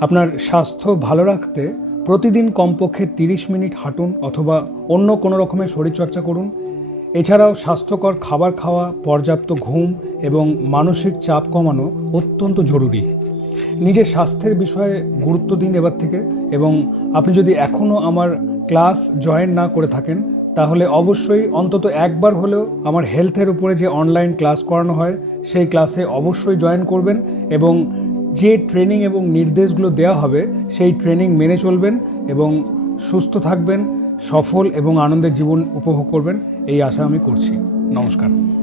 আপনার স্বাস্থ্য ভালো রাখতে প্রতিদিন কমপক্ষে 30 মিনিট হাঁটুন অথবা অন্য কোনো রকমের শরীরচর্চা করুন। এছাড়াও স্বাস্থ্যকর খাবার খাওয়া, পর্যাপ্ত ঘুম এবং মানসিক চাপ কমানো অত্যন্ত জরুরি। নিজের স্বাস্থ্যের বিষয়ে গুরুত্ব দিন এবার থেকে, এবং আপনি যদি এখনও আমার ক্লাস জয়েন না করে থাকেন তাহলে অবশ্যই অন্তত একবার হলেও আমার হেলথের উপরে যে অনলাইন ক্লাস করানো হয় সেই ক্লাসে অবশ্যই জয়েন করবেন এবং যে ট্রেনিং এবং নির্দেশগুলো দেওয়া হবে সেই ট্রেনিং মেনে চলবেন এবং সুস্থ থাকবেন, সফল এবং আনন্দের জীবন উপভোগ করবেন, এই আশা আমি করছি। নমস্কার।